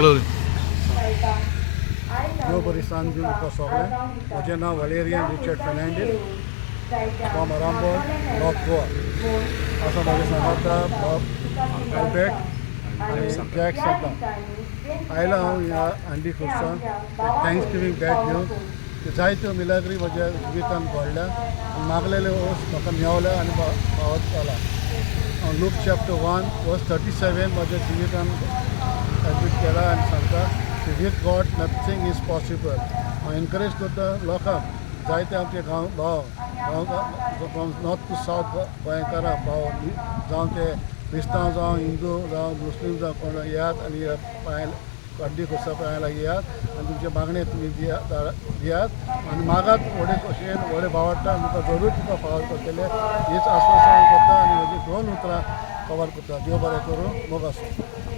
देव बरी सांज दिवन तुका सगळें. म्हजें नांव वलेरियन रिचर्ड फेर्नांडीस फ्रॉम अरांबोल, नॉर्थ गोवा. असो म्हाजे सांगाता बाब अल्बर्ट आनी जॅक सांगता. आयला हांव ह्या हंडी खुर्सा थँक्स गिवींग बॅक घेवन जायत्यो मिलाग्री म्हज्या जिवितांत घडल्या आनी मागलेले वस्त म्हाका मेवल्या आनी पावत जाला. हांव लूक चॅप्टर 1 वर्स 37 म्हज्या जिवितांत एडमीट केला आनी सांगता की with God nothing is possible. हांव एनकरेज करता लोकांक, जायते आमचे भाव फ्रॉम नॉर्थ टू सावथ गोंयकारां भाव जावं ते क्रिस्तांव जावं हिंदू जावं मुस्लीम जावं कोण येयात आनी हंडी खुर्सा पांया लागीं येयात आनी तुमचे मागणे तुमी दियात आनी मागात व्हडे खोशयेन व्हडे भावाडटा आनी तुका जरूर तुका फावो करतले हीच आश्वासन करता आनी म्हजी 2 उतरां कवर करता. देव बरें करूं. मोग आसूं.